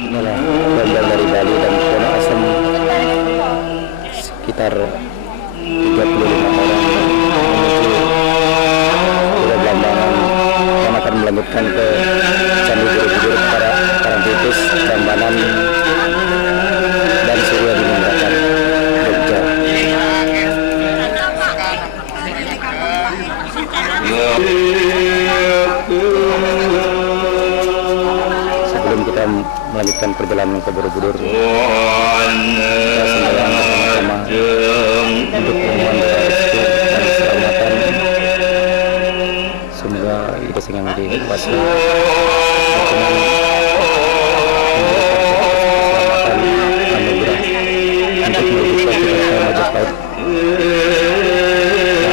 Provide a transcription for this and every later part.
inilah rombongan dari Bali dan Pono Asem sekitar 35 orang menuju Pulau Blambangan yang akan melanjutkan ke Candi Borobudur Parangtritis, Prambanan dan Surya di Manggarai, Jogja. Sebelum kita melanjutkan perjalanan ke Borobudur, kita sembahyang bersama-sama untuk memohon restu dan keselamatan. Semoga kita sing dikuasai dengan keselamatan anugerah untuk menuju ke Majapahit yang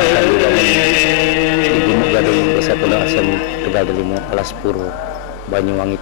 akan dibangun di Gunung Gading, Desa Pono Asem, Tegal Delimo, Alas Puro, Banyuwangi.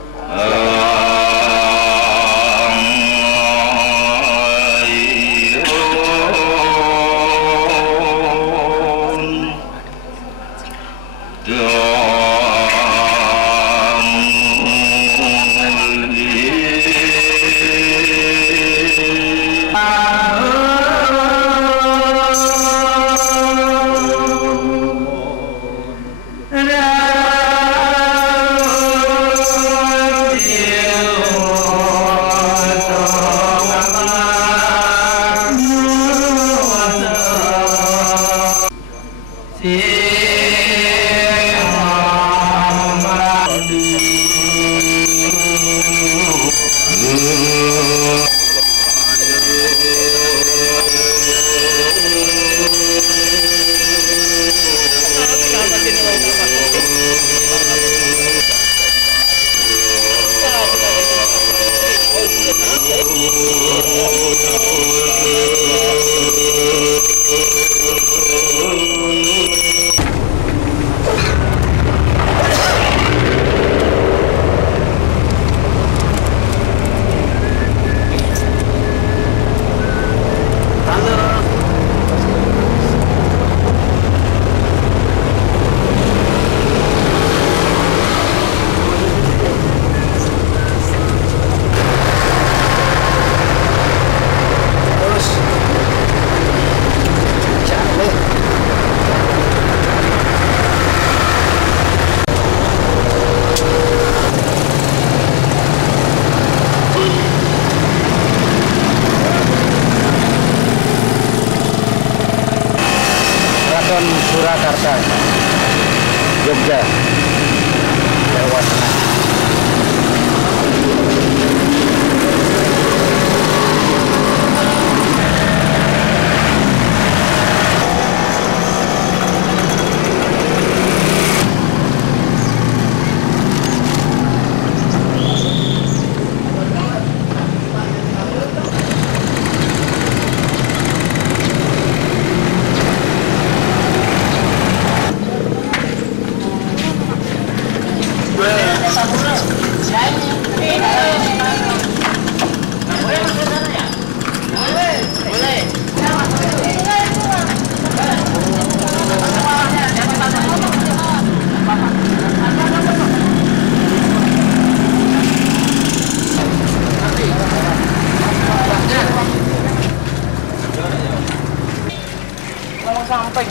Surakarta, Jogja, Jawa Tengah. Sampai.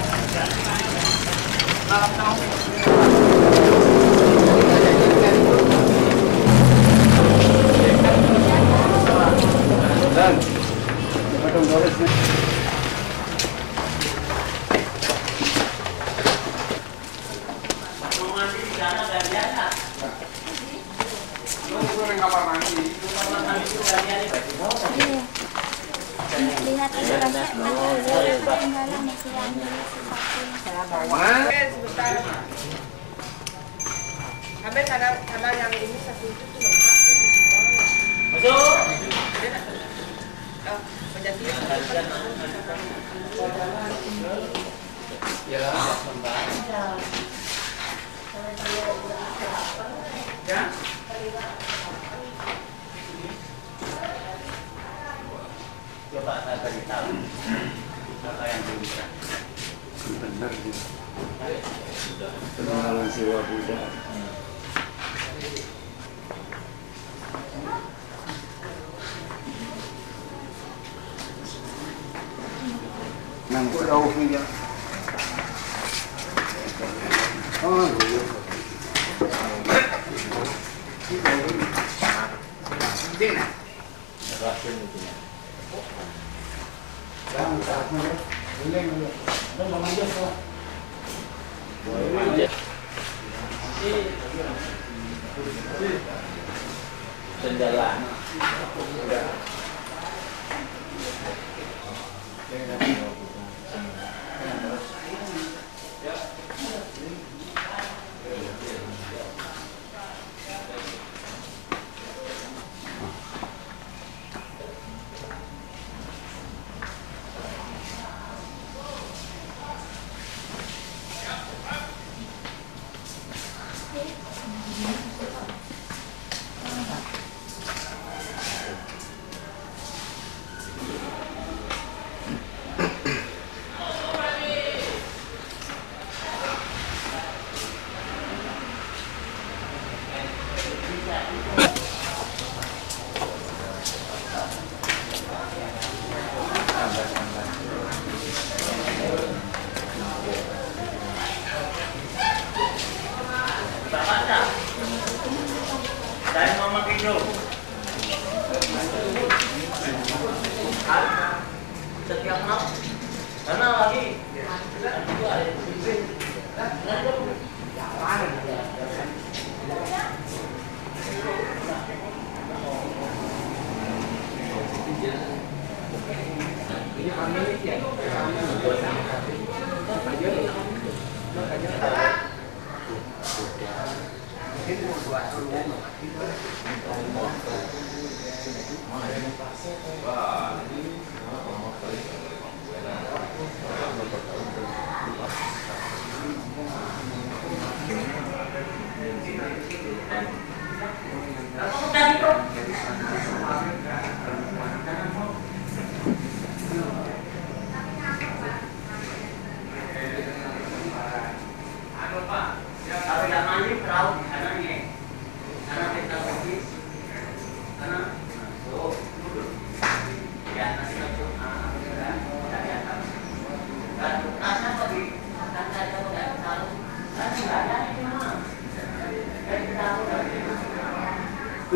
Lihat sebentar. Ambil karena yang ini satu itu tuh lengkap tuh semua. Masuk. Menjadi ya, ya. Coba saya beritahu apa yang bisa. Benar gitu. Pengenalan sewa Buddha. nang ko daw niya. Oh, hindi na. Sendala.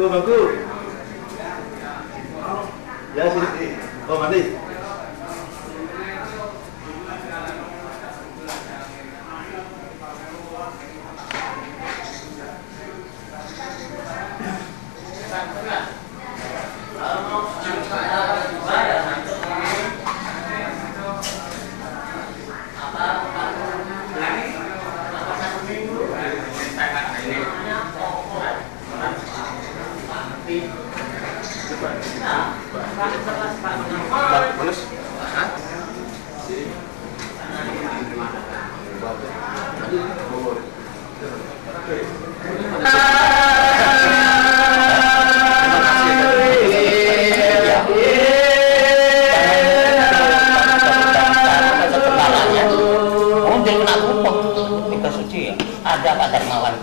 Bangku. Ya sini. Oh mandi. Ada Pak Darmawan.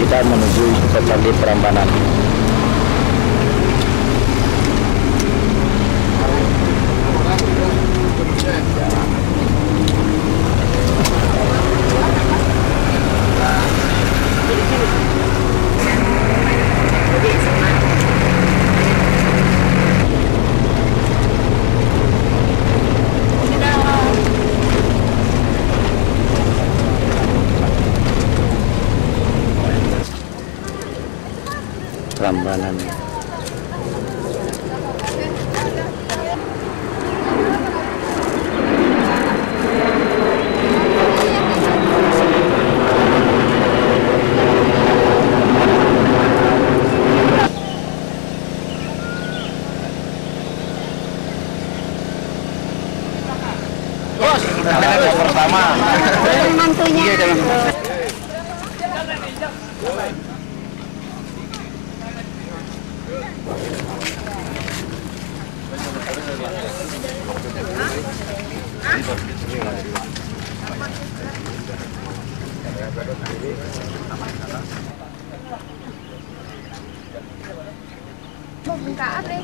Kita menuju ke Candi Prambanan. Prambanan. bengkaan deh.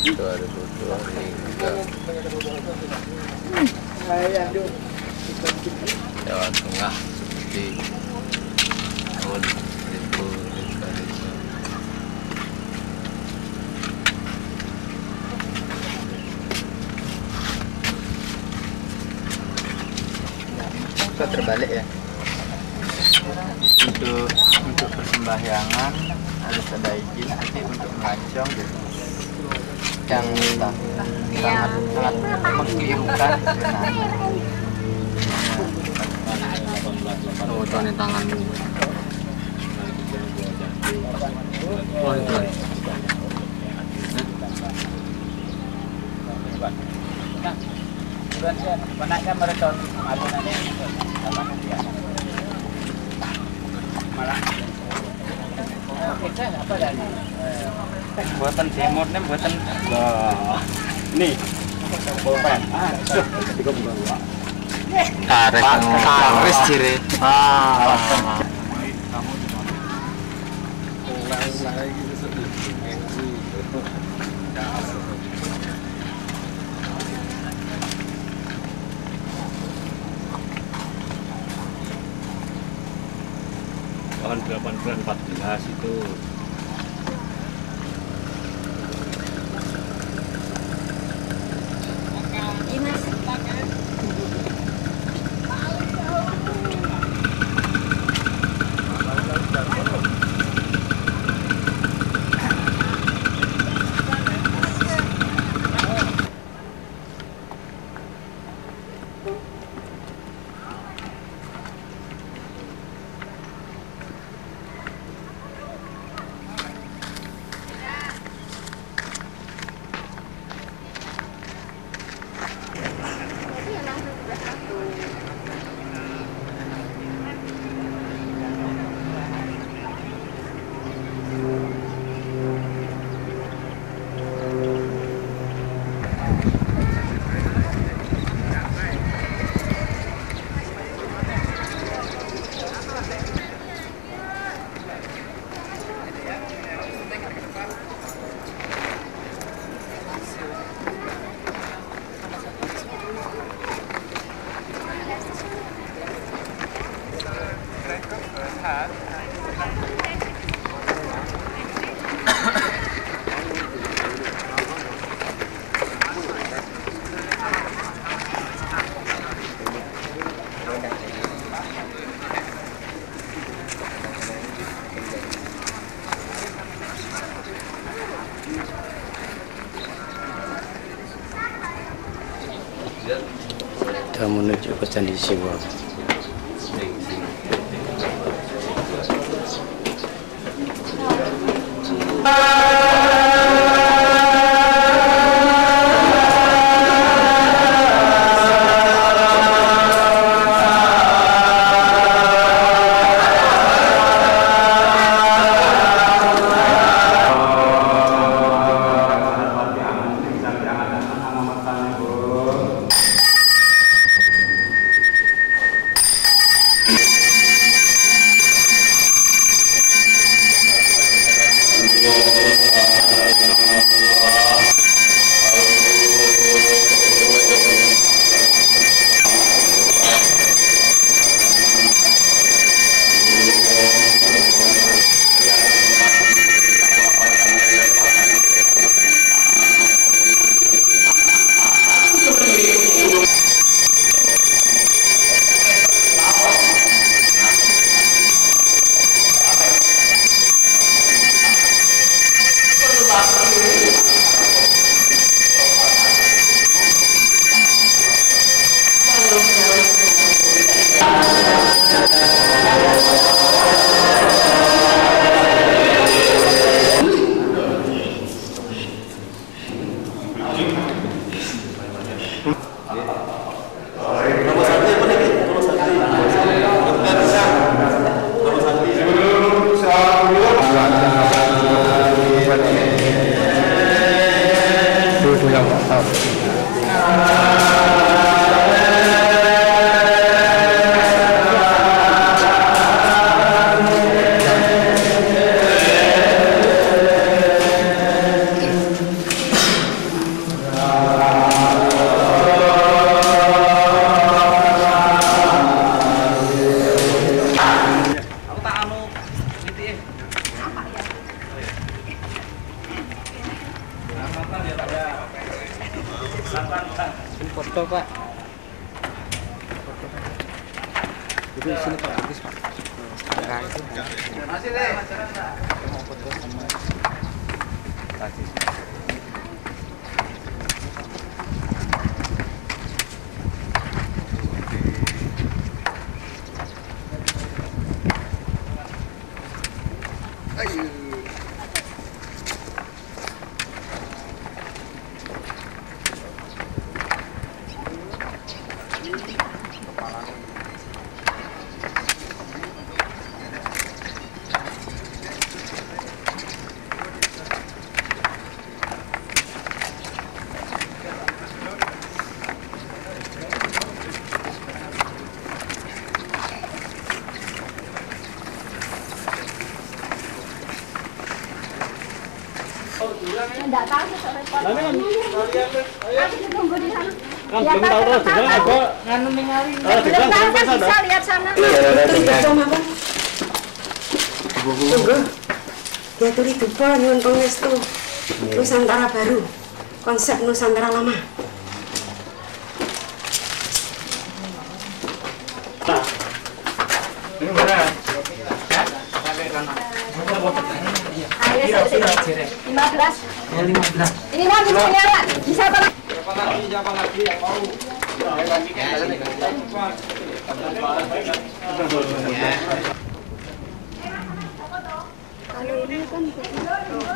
Itu ada tujuh Jawa Tengah di tahun 2000. Kita terbalik ya. Untuk persembahyangan harus ada izin, nanti untuk melancong gitu. Yang sangat mengkelirukan sebenarnya. Oh, tuanin tangan. Oh, itu. Manakah maraton adonannya? Buatan semutnya buatan Nih. Pulpen. Tiga bulan. Tarik taris ciri. Tahun 1814 itu Kita menuju ke Candi Siwa. sini Pak bagus Pak. Sekarang itu. Masih deh. Mau foto sama tadi. Enggak tahu sih repot. Aku tunggu di sana. Kan belum tahu terus juga aku Nganu ningali. Belum tahu kan bisa lihat sana. Tunggu. Dia tuli dupa nyuwun pangestu. Nusantara baru. Konsep Nusantara lama. Ini mana? Ayo, 15. Ya 15. Ini mau dipunya bisa apa? siapa lagi yang mau? Kalau ini kan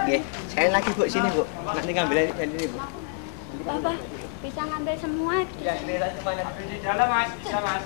Oke, saya lagi Bu sini Bu. Nanti ngambil ini Bu. apa? Bisa ngambil semua. Ya, ini semuanya. Di dalam Mas, bisa Mas.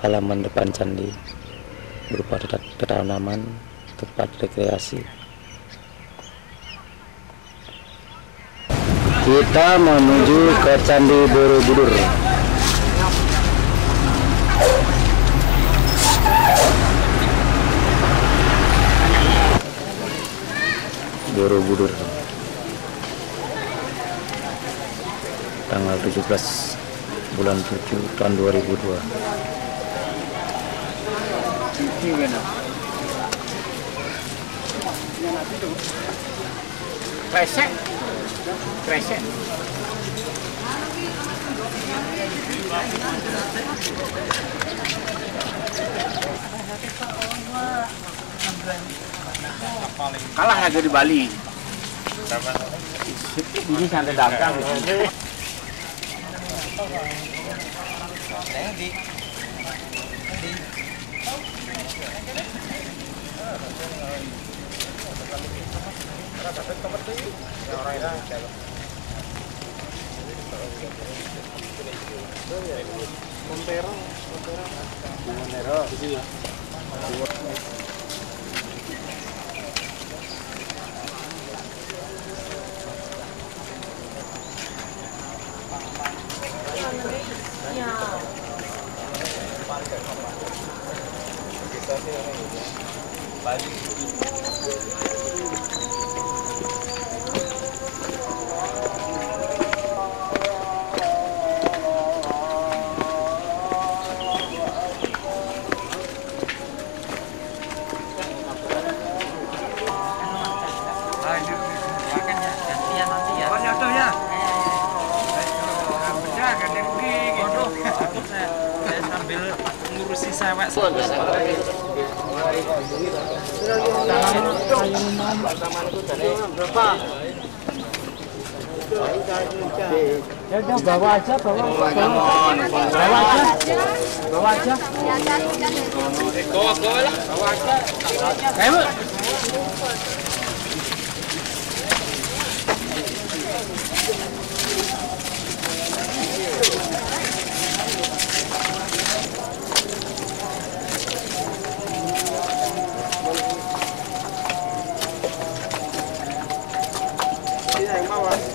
Halaman depan candi berupa tanaman tempat rekreasi. Kita menuju ke Candi Borobudur. Borobudur tanggal 17 bulan 7 tahun 2002. Kresek. Kresek. Kalah aja di Bali. Ini santai dagang. si sewek. Bawa aja. Kamu.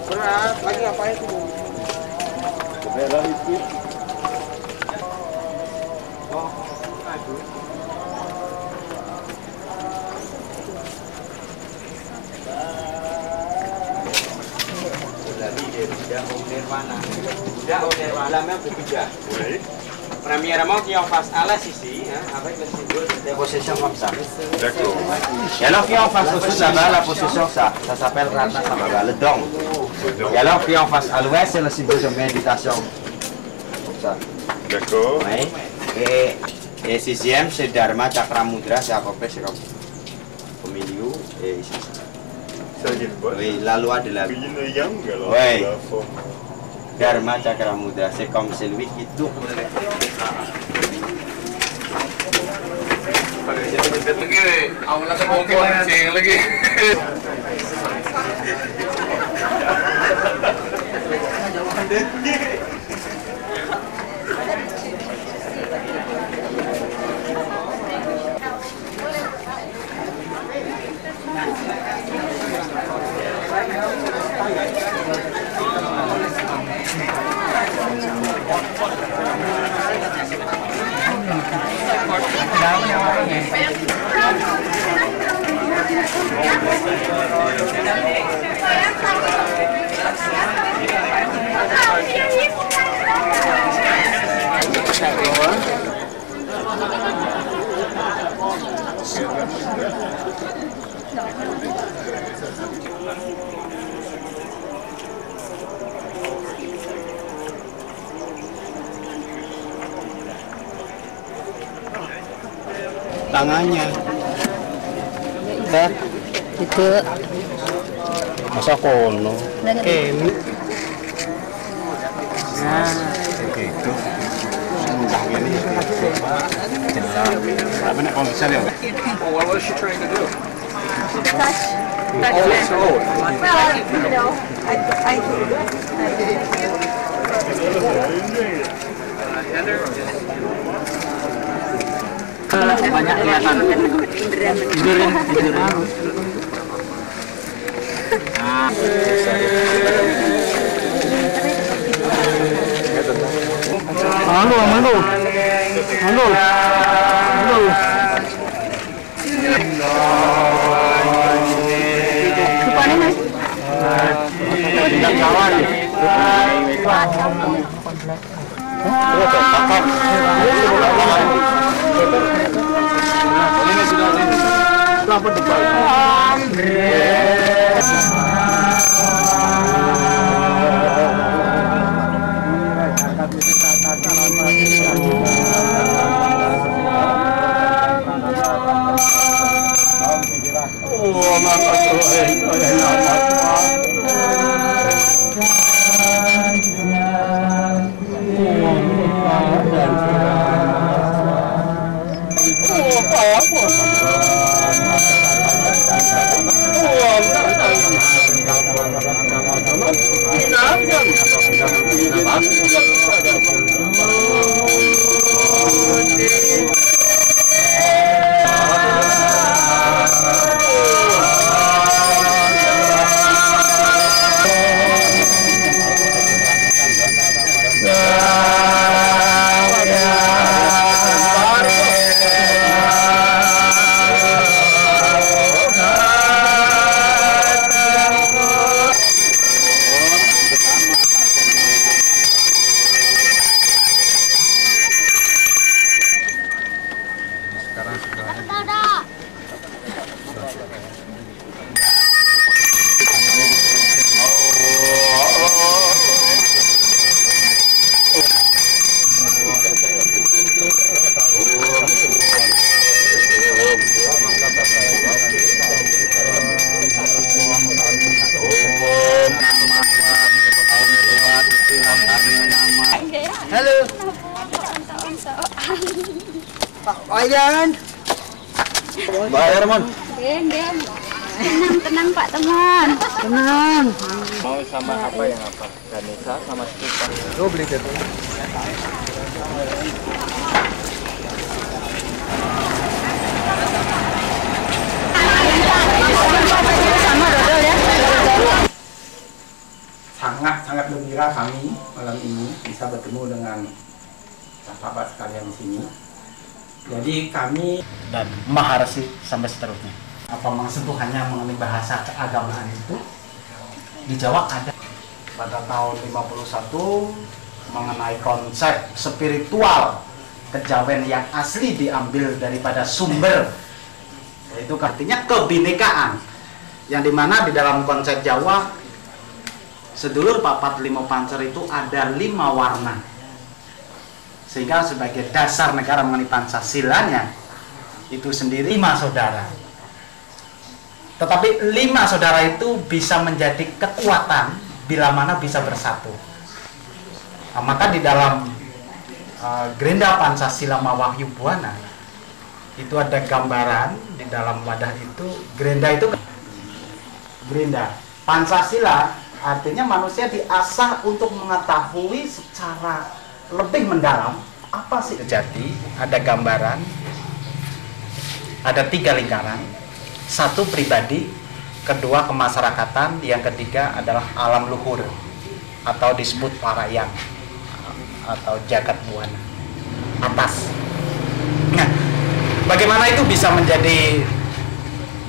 Berat, lagi ngapain tuh? Premièrement, qui en face à l'aise ici, hein, avec le symbole de possession comme ça. D'accord. Et alors, qui en face aussi là-bas, la possession, ça s'appelle Ratna Samara, le dong. Et alors, qui en face à l'ouest, c'est le symbole de méditation. Comme ça. D'accord. Oui. Et sixième, c'est Dharma Chakra Mudra, c'est à peu près, c'est comme au milieu. Et ici. Ça veut dire quoi? Oui, la loi de la vie. Yin et yang alors. Ouais. La forme. Dharma Chakra Mudra, c'est comme celui qui tourne. Tangannya. Itu Masa kono. Kemi. nah Gitu. Mudah gini. Apa nek kalau bisa ya? What was she trying to do? touch well you know I Banyak kelihatan. Tidurin. Kupane mas Ayan. Bayar, Mon. Tenang, tenang Pak teman. Tenang. Mau sama apa yang apa? Ganesha sama Stupa. Lo beli itu. Sangat gembira kami malam ini bisa bertemu dengan sahabat sekalian di sini. Jadi kami dan Maharsi sampai seterusnya. Apa sentuhannya mengenai bahasa keagamaan itu di Jawa ada pada tahun 51 mengenai konsep spiritual kejawen yang asli diambil daripada sumber, yaitu artinya kebinekaan, yang dimana di dalam konsep Jawa sedulur papat lima pancer itu ada 5 warna, sehingga sebagai dasar negara mengenai Pancasilanya itu sendiri 5 saudara. Tetapi 5 saudara itu bisa menjadi kekuatan bila mana bisa bersatu. Nah, maka di dalam Gerinda Pancasila Mawahyu Buana itu ada gambaran di dalam wadah itu. Gerinda itu Gerinda Pancasila artinya manusia diasah untuk mengetahui secara lebih mendalam apa sih sejati. Ada gambaran, ada 3 lingkaran. 1 pribadi, kedua kemasyarakatan, yang ketiga adalah alam luhur atau disebut parayang atau jagat buana atas. Nah, bagaimana itu bisa menjadi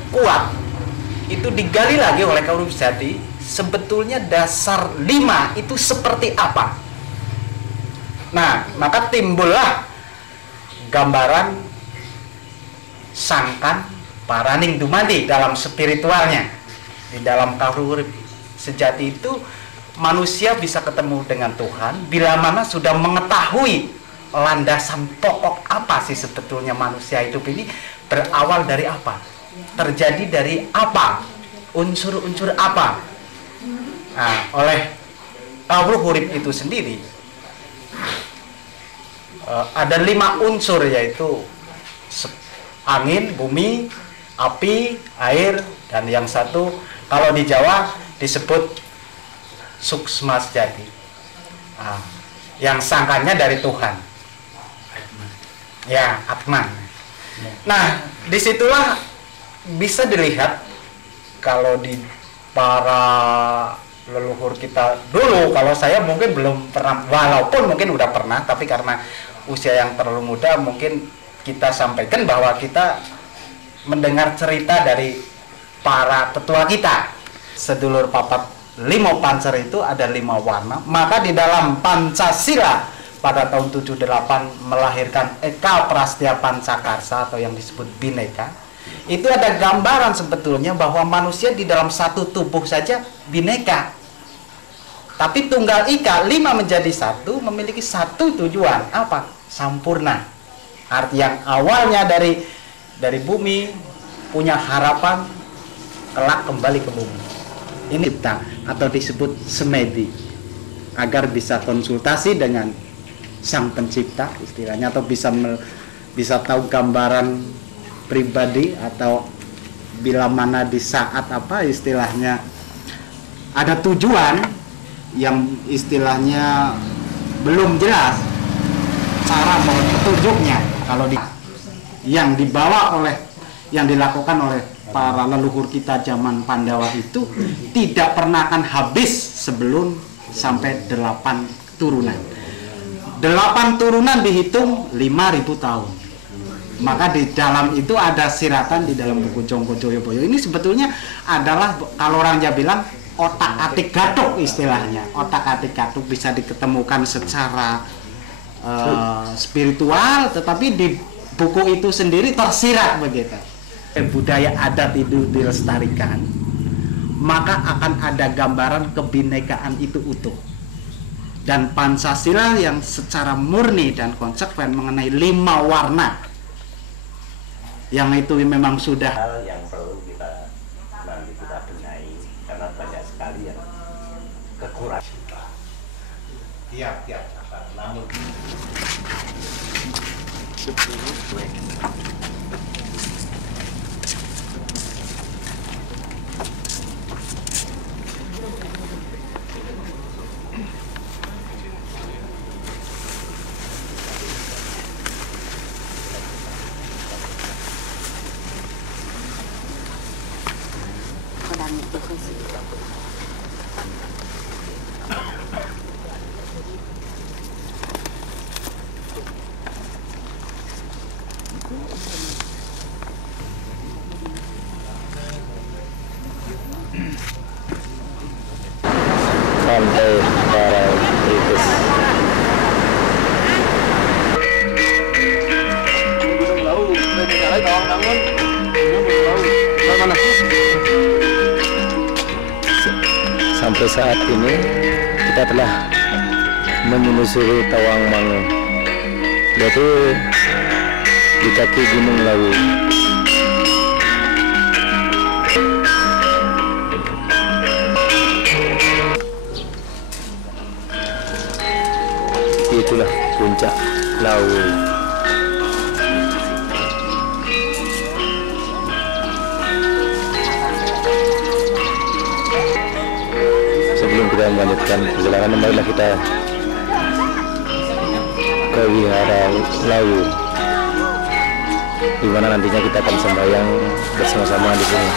kuat? Itu digali lagi oleh kaum Wisjati. Sebetulnya dasar 5 itu seperti apa? Nah, maka timbullah gambaran sangkan paraning dumadi dalam spiritualnya. Di dalam kaum sejati itu manusia bisa ketemu dengan Tuhan bila mana sudah mengetahui landasan pokok apa sih sebetulnya manusia hidup ini berawal dari apa, terjadi dari apa, unsur-unsur apa. Nah, oleh kaum urip itu sendiri ada 5 unsur, yaitu angin, bumi, api, air, dan yang satu kalau di Jawa disebut suksma sejati, yang sangkanya dari Tuhan, ya Atman. Nah, disitulah bisa dilihat kalau di para leluhur kita dulu, kalau saya mungkin belum pernah, walaupun mungkin udah pernah, tapi karena usia yang terlalu muda mungkin kita sampaikan bahwa kita mendengar cerita dari para tetua kita. Sedulur papat 5 pancer itu ada 5 warna. Maka di dalam Pancasila pada tahun 78 melahirkan Eka Prastya Pancakarsa atau yang disebut Bhinneka. Itu ada gambaran sebetulnya bahwa manusia di dalam satu tubuh saja bineka. Tapi tunggal ika 5 menjadi 1 memiliki satu tujuan, apa? Sampurna. Arti yang awalnya dari bumi punya harapan kelak kembali ke bumi. Ini kita atau disebut semedi, agar bisa konsultasi dengan sang pencipta istilahnya, atau bisa tahu gambaran pribadi, atau bila mana di saat apa istilahnya ada tujuan yang istilahnya belum jelas cara mohon petunjuknya. Kalau yang dibawa oleh, yang dilakukan oleh para leluhur kita zaman Pandawa itu tidak pernah akan habis sebelum sampai 8 turunan. 8 turunan dihitung 5.000 tahun. Maka di dalam itu ada siratan di dalam buku Jongko Joyoboyo. Ini sebetulnya adalah kalau orang Jawa bilang otak-atik gatuk istilahnya. Otak-atik gatuk bisa diketemukan secara spiritual, tetapi di buku itu sendiri tersirat begitu. Budaya adat itu dilestarikan, maka akan ada gambaran kebinekaan itu utuh. Dan Pancasila yang secara murni dan konsekuen mengenai 5 warna, yang itu memang sudah hal yang perlu kita benahi, karena banyak sekali yang kekurangan. Tiap namun Pantai Parangtritis. Sampai saat ini kita telah menyusuri Tawangmangu, yaitu di kaki Gunung Lawu. Itulah puncak Lawu. Sebelum kita melanjutkan perjalanan, marilah kita ke Wihara Lawu, di mana nantinya kita akan sembahyang bersama-sama di sini.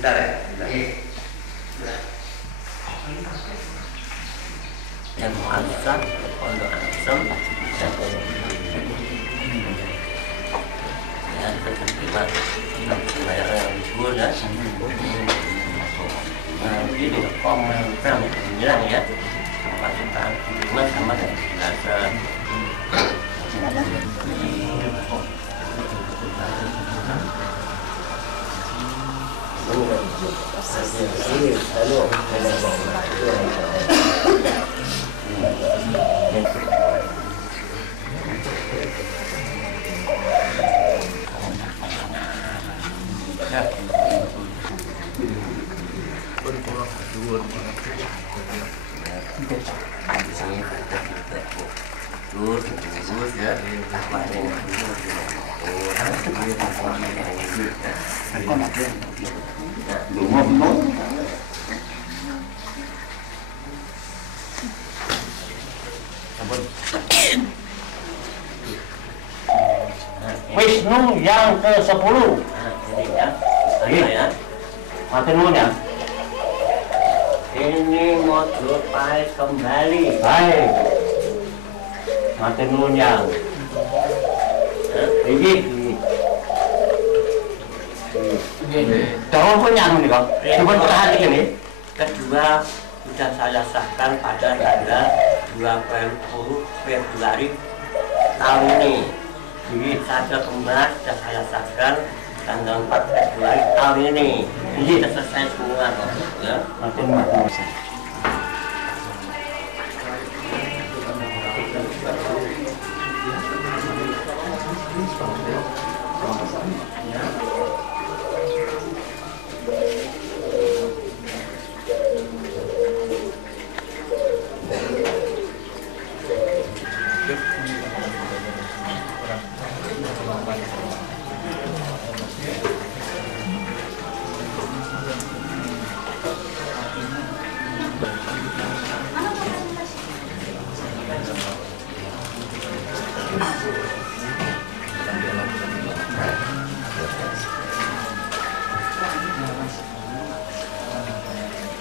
Bentar ya, bentar. Yang mengajukan pondok Ansem dan keterima pembayaran libur ya. Nanti di komentar bilang ya, pasukan terima sama jelasan. Wisnu yang ke-10. Ya. Mati nuwun ya. Ini modul pahit kembali. Baik. Mati nuwun yang. Iki. Dawuh pun yang menika. Dipun perhatikan ini. Kedua sudah saya sahkan pada tanggal 20 Februari tahun ini. Jadi saja kembar sudah saya sahkan tanggal 4 Februari tahun ini. Ini sudah selesai semua kok. Ya. Makin makin.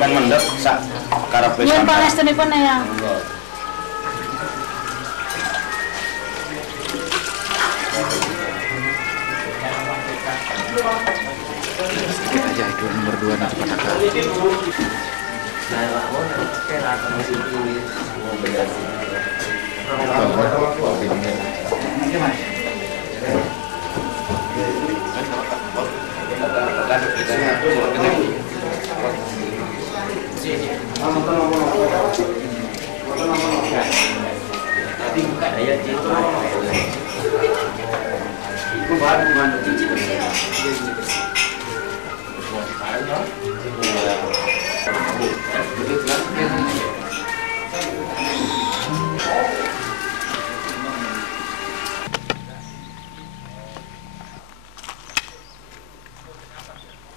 yang mendek sak karepe Nyuwun sampean. pangestunipun Eyang. Kita aja itu nomor 2 nanti Panaka.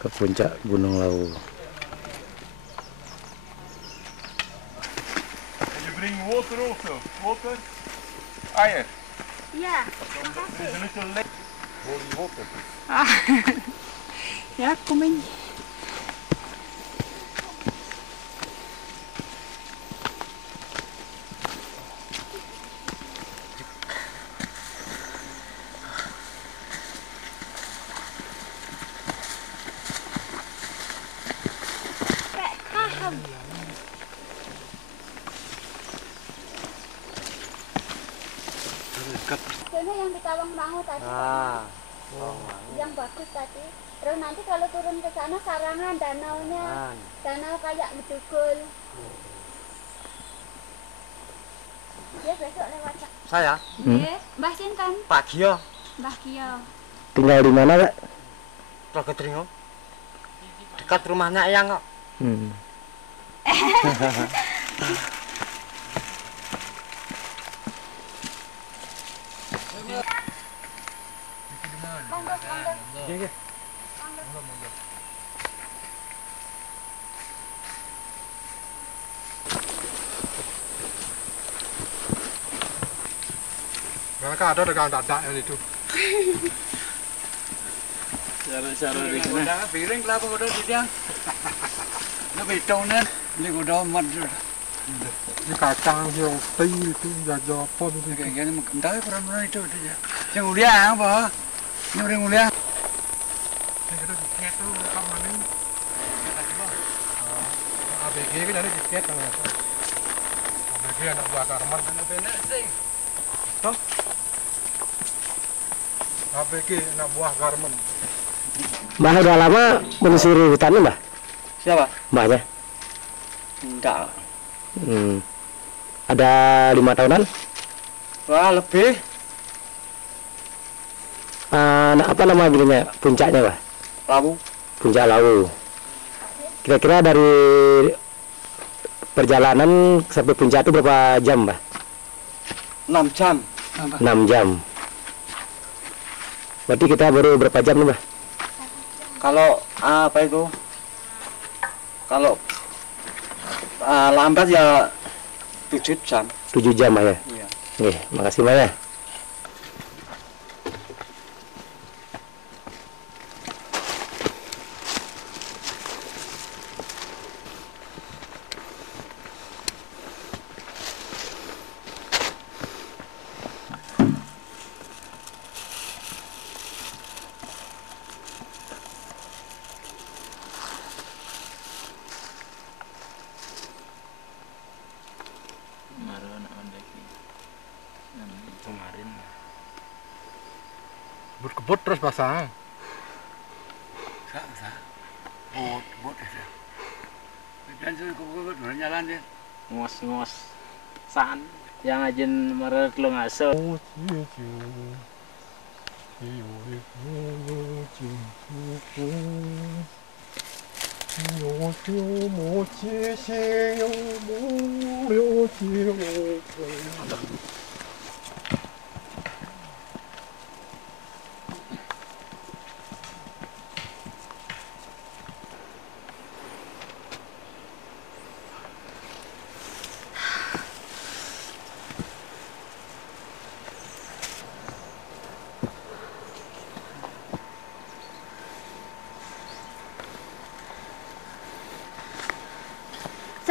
Ke puncak Gunung Lawu. Je brengt water also. Water. Eier. Iya. Er is een little lake. Holy water. Ya, kuming. Ini yang di Tawang Mangu tadi. Yang bagus tadi. Terus nanti kalau turun ke sana Sarangan danaunya. Danau kayak Bedugul. Ya besok lewat. Saya? Nggih, Mbah Sinten? Pak Gio. Mbah Kio. Tinggal di mana, Pak? Rogedringo. Dekat rumahnya Eyang kok. Mereka ada dengan dadak yang itu. Cara di sana. Piring kelapa udah di dia. Lebih tahunan, ini udah mat. Ini kacang yang roti itu jajan apa itu? Kayak gini mengentai peran-peran itu dia. Yang mulia apa? Yang mulia. Ini kita diket tuh kamar ini. ABG kan ada diket kalau apa? ABG anak buah Karman. Anak benar sih. Toh? ABG anak buah Karman. Mbah udah lama menyusuri hutan, Mbah? Siapa? Mbahnya? Enggak. Ada 5 tahunan? Wah, lebih. Apa nama bilangnya? Puncaknya, Mbah? Lawu. Puncak Lawu. Kira-kira dari perjalanan sampai puncak itu berapa jam, Mbah? 6 jam. 6 jam. Berarti kita baru berapa jam nih, Mbah? Kalau apa itu? Kalau lambat ya 7 jam. 7 jam, Mbah ya? Iya. Oke, makasih, Mbah ya. Kebut terus pasang. Bot itu. Dan sudah kebut jalan dia. Ngos-ngos san yang ajin meret lo ngaso.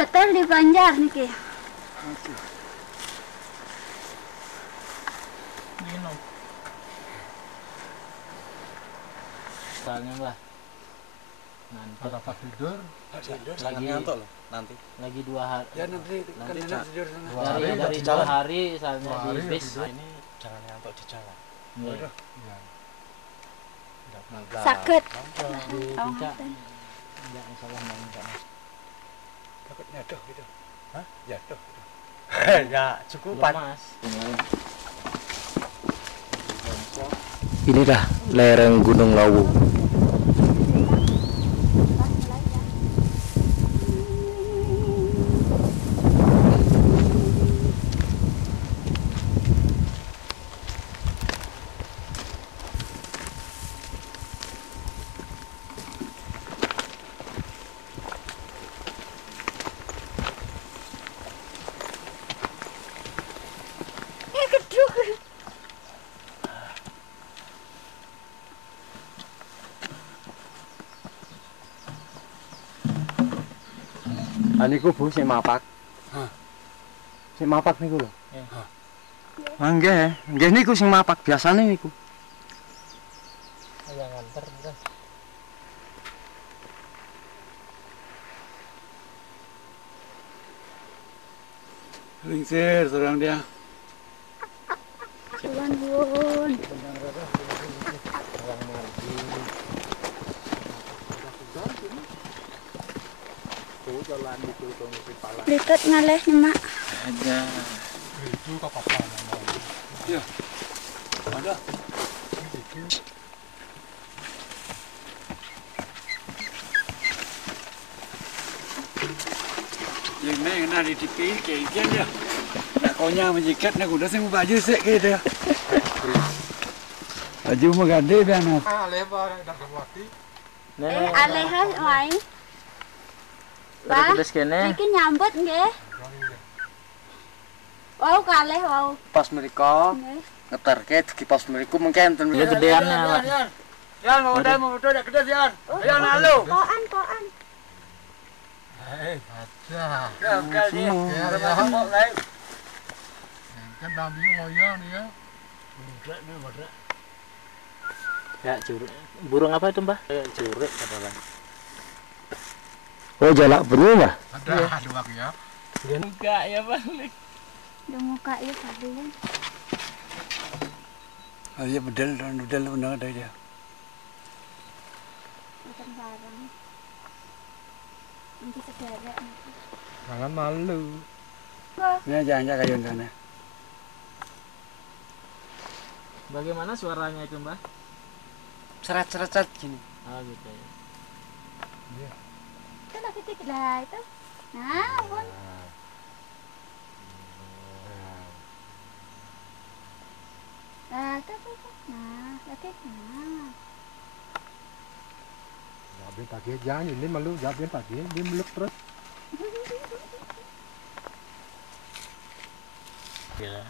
setel di Banjar niki. Minum. Soalnya Mbah. Nanti Dapat tidur. Lagi ngantuk loh nanti. Lagi 2 hari. Ya nanti kan enak tidur sana. Dari 2 hari soalnya Dua di hari bis. tidur. Ini jangan ngantuk di jalan. Iya. Sakit. Di puncak. Enggak insyaallah enggak. Takut jatuh gitu. Hah? Jatuh. Ya cukupan. Mas. Inilah lereng Gunung Lawu. Niku Bu sing mapak. Sing mapak niku lho. Nggih niku sing mapak biasane niku. Ayo nganter terus. Lingsir seorang dia. Bun. Lipat ngalih nih mak. Aja. Itu kapal. Ya. Ada. Yang này là đi cái kia là có nhà mà gì kết này cũng đã xem bà dư sẽ kia đây ở dư mà gần đây bên nào Alih wae. Bah, Terus kene. iki nyambut nggih. Wow, kalih wow. Pas mereka Nggih. ngeterke di pas mereka mungkin enten Ya gedean ya, Pak. Yan mau udah gede Yan. Yan halo. Koan. Aja. Ya kali mau lain. Kan dampingnya ngoyong nih ya. Ya, curug. Burung apa itu, Mbah? Kayak curug katakan. Oh jalak bener Mbah. Ada dua ya. Enggak ya, balik. Udah muka ya tadi kan. Oh iya bedel benar ada dia. Makan barang. Nanti sederek. Jangan malu. Ini jangan kayu sana. Bagaimana suaranya itu, Mbah? Seret gini. Oh, gitu ya. Itu lagi titik lah itu. Nah, pun. Nah, itu. Nah, lagi. Nah. Jabin pagi jangan ini malu jabin pagi dia meluk terus. Ya.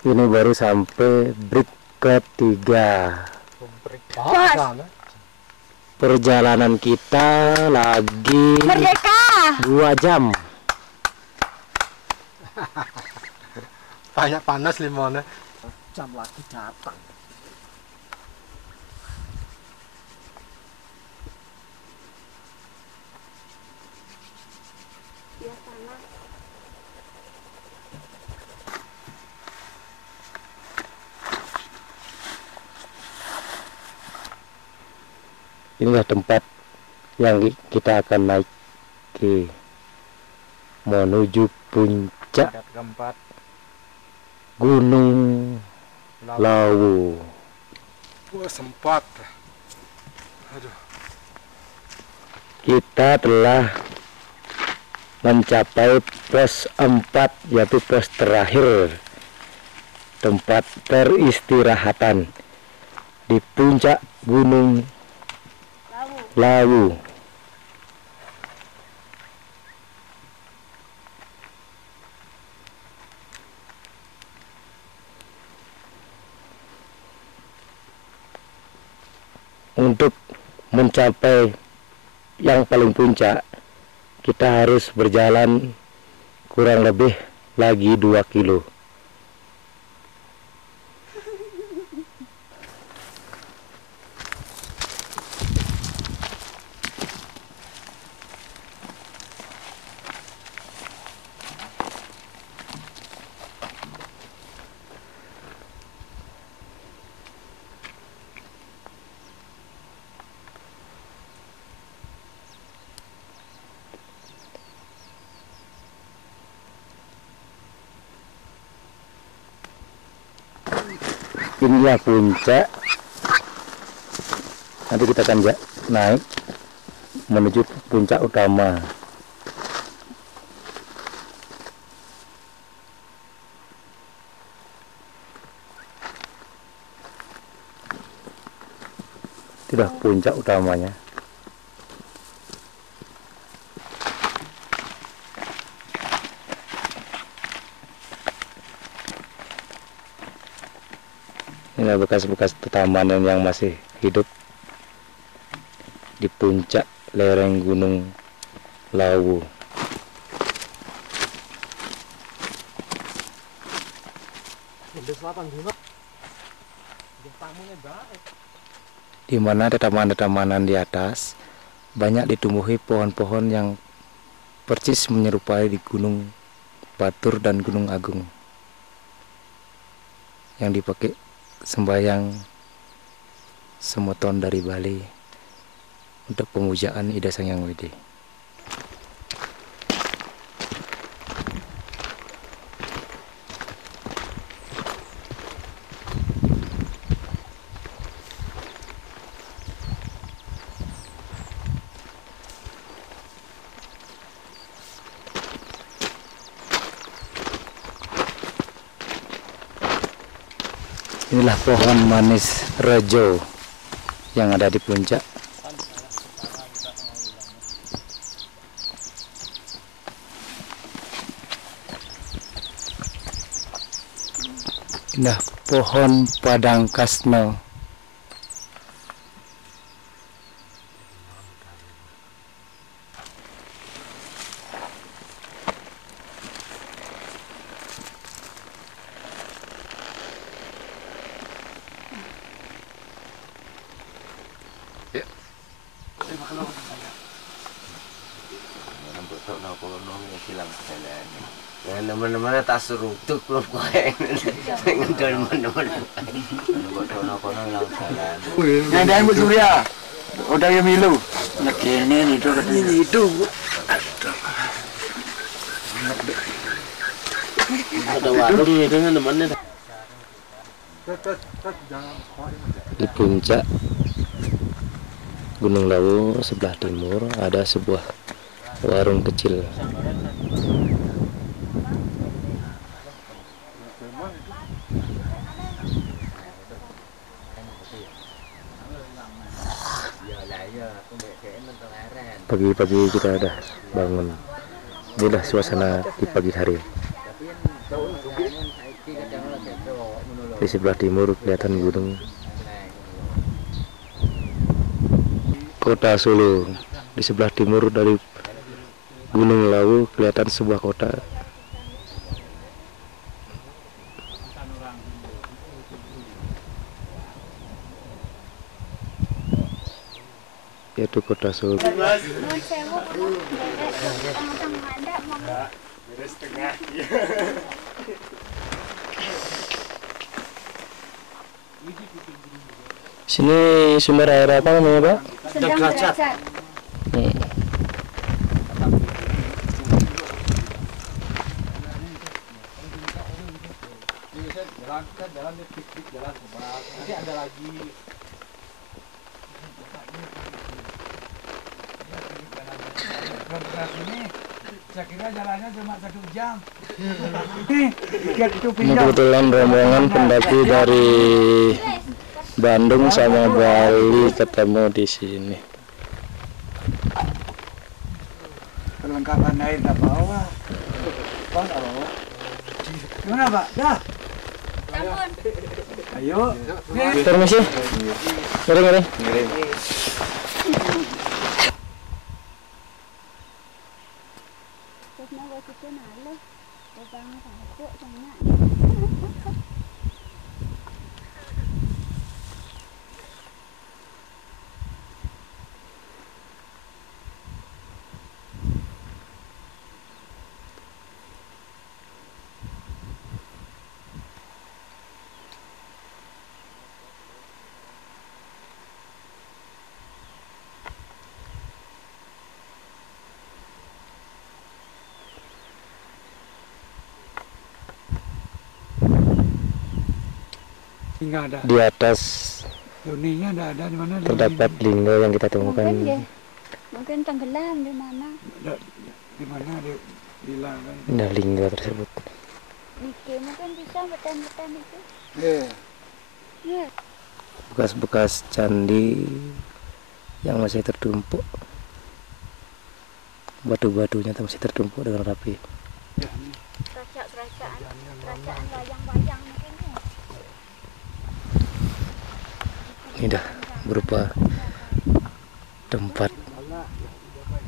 Ini baru sampai break ketiga. Perjalanan kita lagi Merdeka. 2 jam. Banyak panas limonnya. Jam lagi datang. Ya sana. Inilah tempat yang kita akan naiki menuju puncak Keempat. Gunung Lawu. Wah sempat. Aduh. Kita telah mencapai pos 4, yaitu pos terakhir, tempat peristirahatan di puncak Gunung Lawu. untuk mencapai yang paling puncak kita harus berjalan kurang lebih lagi 2 kilo. Inilah puncak. Nanti kita akan naik menuju puncak utama. Itulah puncak utamanya. Ini bekas-bekas tetaman yang masih hidup di puncak lereng Gunung Lawu. Di mana tetaman-tetamanan di atas banyak ditumbuhi pohon-pohon yang persis menyerupai di Gunung Batur dan Gunung Agung yang dipakai sembahyang semeton dari Bali untuk pemujaan Ida Sang Hyang Widi. Inilah pohon manis rejo yang ada di puncak. Inilah pohon padang kasno. Teman-teman tak serutuk belum koeng ngedol teman-teman. Yang dah ambil Surya. Udah yang milu. Nak ini itu katanya itu. Ada warung itu kan temannya. Di puncak Gunung Lawu sebelah timur ada sebuah warung kecil. Pagi-pagi kita udah bangun. Inilah suasana di pagi hari. Di sebelah timur kelihatan gunung kota Solo. Di sebelah timur dari Gunung Lawu kelihatan sebuah kota. Yaitu kota Solo. Sini sumber air apa namanya, Pak? Sedang derajat. Jalan nanti ada lagi. Ini saya kira jalannya cuma 1 jam. Ini kebetulan rombongan pendaki dari Bandung sama Bali ketemu di sini. Perlengkapan air tak bawa. Gimana Pak? Dah. Ayo. Permisi. Ngeri. Enggak ada. Di atas Duninya ada di mana? terdapat linggo yang kita temukan. Mungkin tenggelam di mana? Di mana di laut. Nah, linggo tersebut. Iki mungkin bisa betan-betan itu. Iya. Bekas-bekas candi yang masih tertumpuk. Batu-batunya masih tertumpuk dengan rapi. Kerajaan wayang-wayang mungkin ya. Ini dah berupa tempat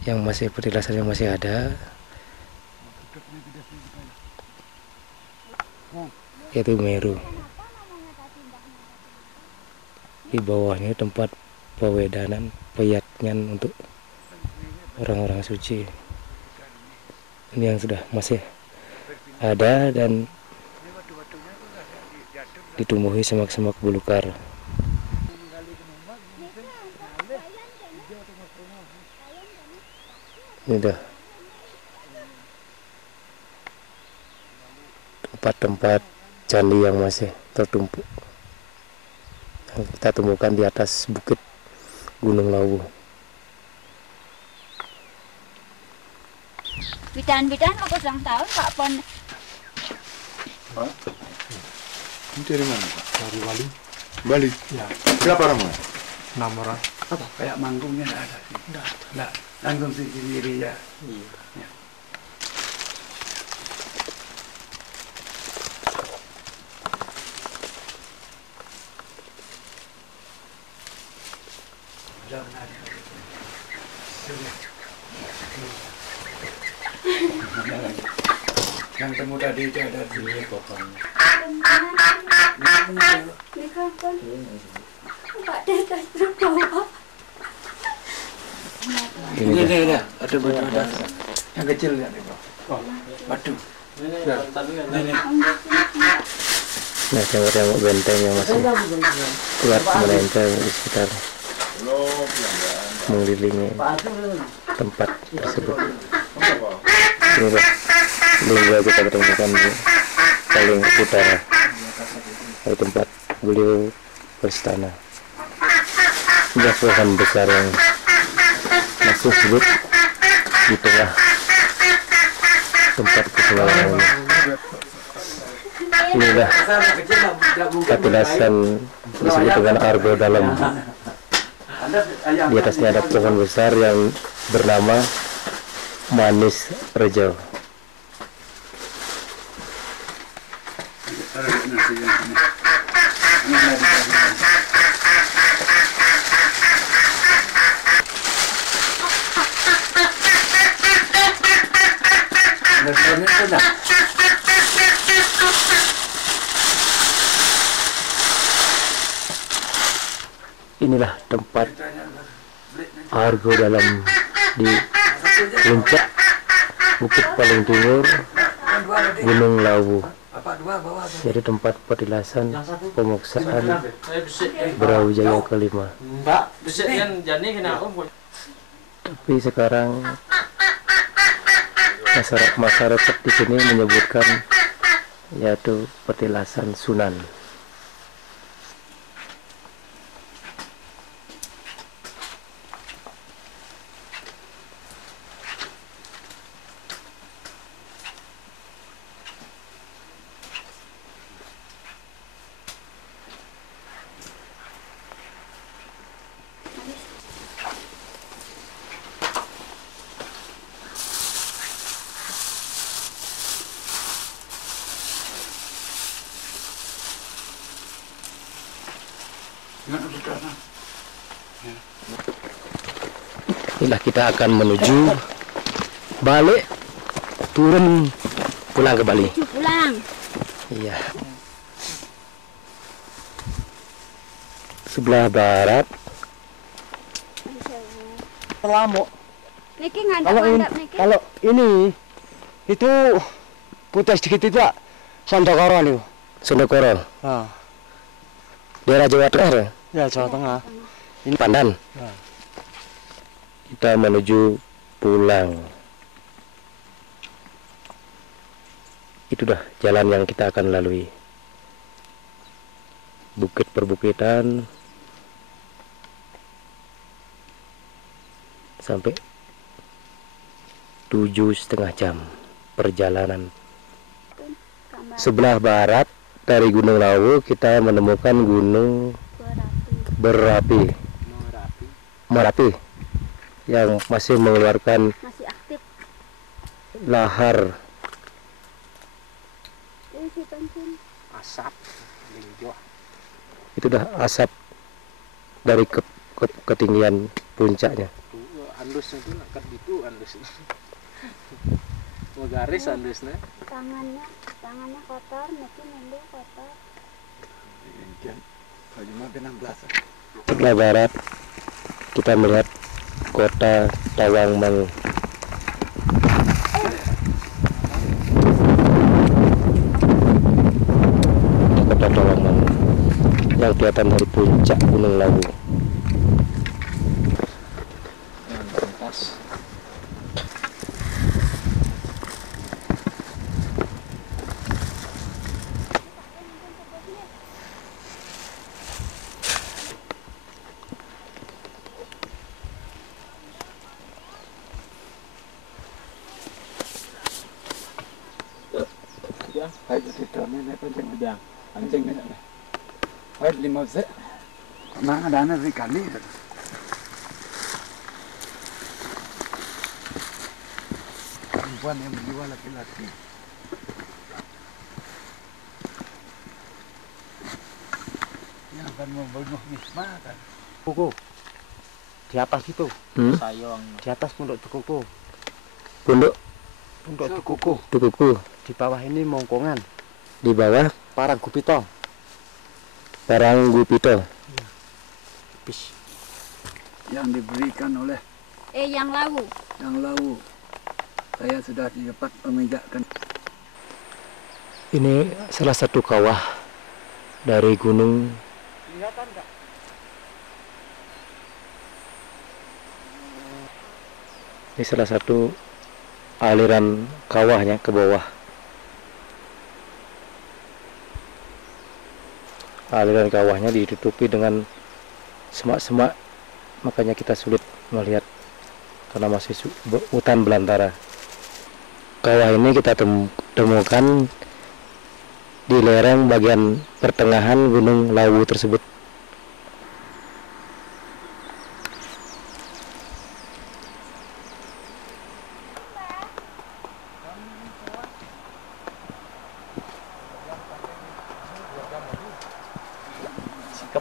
yang masih petilasan yang masih ada, yaitu Meru. Di bawahnya tempat pewedanan, peyatnyan untuk orang-orang suci. Ini yang sudah masih ada dan ditumbuhi semak-semak belukar. Ini dah tempat-tempat candi yang masih tertumpuk yang kita temukan di atas bukit Gunung Lawu. Bidan-bidan aku ulang tahun Pak Pon. Ini dari mana Pak? Dari Bali. Bali? Ya. Berapa orang? 6 orang. Apa? Kayak manggungnya enggak ada sih. Enggak. Manggung sendiri ya. Iya. Ya. Yang temu tadi itu ada di kokon. Di kokon. Pak Dekas terbawa. Ini ada batu ada. Yang kecil ya, Pak. Batu. Ini. Nah, tembok-tembok benteng yang masih kuat menempel di sekitar mengelilingi tempat tersebut. Ini dah lingga kita ketemukan di paling utara, dari tempat beliau beristana. Ini pohon besar yang masih hidup di tengah tempat keselamatan ini. Inilah petilasan disebut dengan argo dalam. Di atasnya ada pohon besar yang bernama Manis Rejo. Inilah tempat argo dalam di puncak bukit paling timur Gunung Lawu. Jadi tempat petilasan pemoksaan Brawijaya kelima. Tapi sekarang masyarakat di sini menyebutkan yaitu petilasan Sunan. Inilah kita akan menuju balik, turun, pulang ke Bali. Pulang. Iya. Sebelah barat. Lama. Niki ngandap niki. Kalau ini itu putih sedikit itu Pak, Sondokoro nih. Sondokoro. Ah. Daerah Jawa Tengah. Ya Jawa Tengah. Ini Pandan. Ya. Kita menuju pulang. Itu dah jalan yang kita akan lalui. Bukit perbukitan sampai 7,5 jam perjalanan. Sebelah barat dari Gunung Lawu kita menemukan Gunung Merapi yang masih mengeluarkan aktif lahar Asap, itu dah asap dari ketinggian puncaknya. Andus itu kat itu andus. Mau garis andusnya. Tangannya kotor, mungkin nendo kotor. Sebelah barat kita melihat kota Tawangmangu. Kota Tawangmangu yang kelihatan dari puncak Gunung Lawu. Anjing ni. Ay 5 set. Nah, ada anak kali. Perempuan yang menjual laki-laki. Yang akan membunuh Misma kan. Kuku. Di atas itu. Sayang. Di atas pondok Dukuku. Pondok Dukuku. Dukuku. Di bawah ini Mongkongan. Di bawah Paranggupito. Paranggupito. Ya. Bis. Yang diberikan oleh yang Lawu. Yang Lawu. Saya sudah dapat memindahkan. Ini salah satu kawah dari gunung. Kelihatan enggak? Ini salah satu aliran kawahnya ke bawah. Aliran kawahnya ditutupi dengan semak-semak, makanya kita sulit melihat karena masih hutan belantara. Kawah ini kita temukan di lereng bagian pertengahan Gunung Lawu tersebut.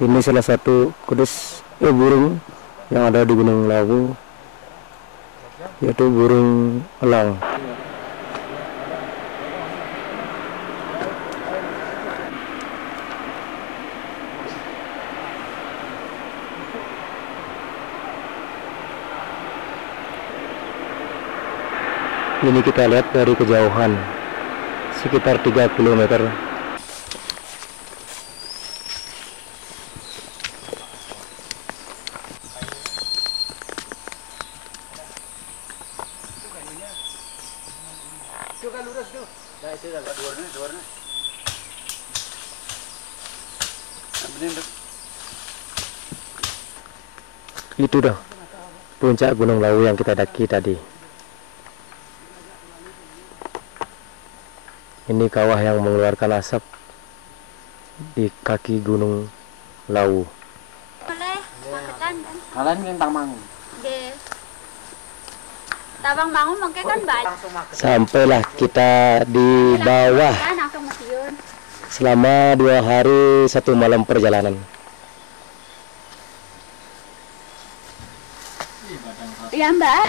Ini salah satu kudus burung yang ada di Gunung Lawu, yaitu burung elang. Ini kita lihat dari kejauhan sekitar 3 km. Itu dah puncak Gunung Lawu yang kita daki tadi. Ini kawah yang mengeluarkan asap di kaki Gunung Lawu. Kalian yang Tawangmangu. Nggih. Tawangmangu mengke kan banyak. Sampailah kita di bawah selama 2 hari 1 malam perjalanan. Iya, Mbak.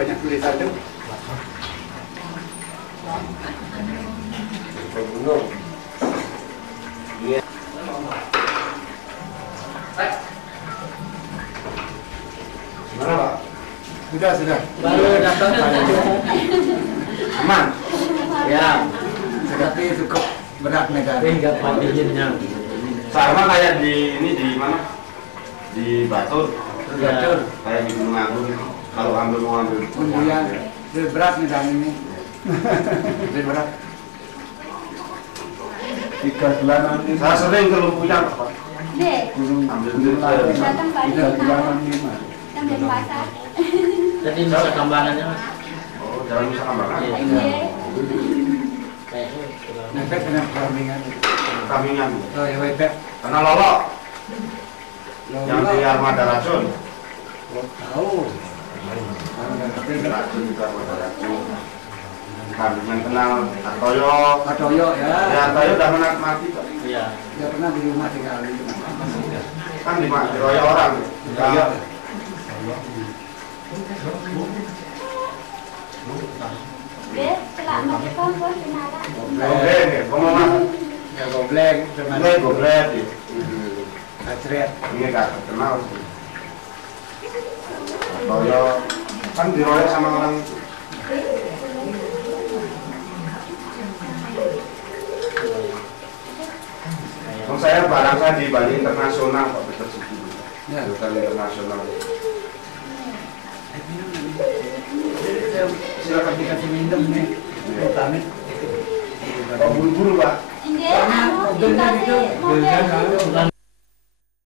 Banyak tulisan tuh. Gunung. Iya. Mana Pak? Sudah. Baru datang. Aman. Ya. Tapi cukup berat negara. Enggak pakai izinnya. Sama kayak di ini di mana? Di Batur. Batur. Kayak di Gunung Agung. Kalau mau ambil. Kemudian berat nih dan ini. Berat. 3 bulanan ini. Saya sering ke Lumpuyan, Pak. Nih, Ambil datang balik 3 bulanan ini, Mas. ambil pasar. Jadi Nusa Kambangannya, Mas. Oh, jalan Nusa Kambangan. Iya. Nepet dengan kambingan. Kambingan. Oh, ya wepet. Karena lolok. Yang di armada racun. Tahu. Racun juga armada racun. Kambing yang kenal Atoyo. Atoyo ya. Ya, Atoyo udah mati, Pak. Iya. Dia pernah di rumah 3 kali. Kan diroyok orang. Iya. Deh, selama di kampus Sinara. Goblek, ngomong Ya goblek. goblek. Kacret. Ini gak kenal. Atoyo kan diroyok sama orang itu. Saya barang saya di Bali Internasional Pak Peter Sigi. Ya, Hotel internasional. Silakan dikasih minum nih. Pamit. Oh, buru-buru Pak. Ini anu dikasih model.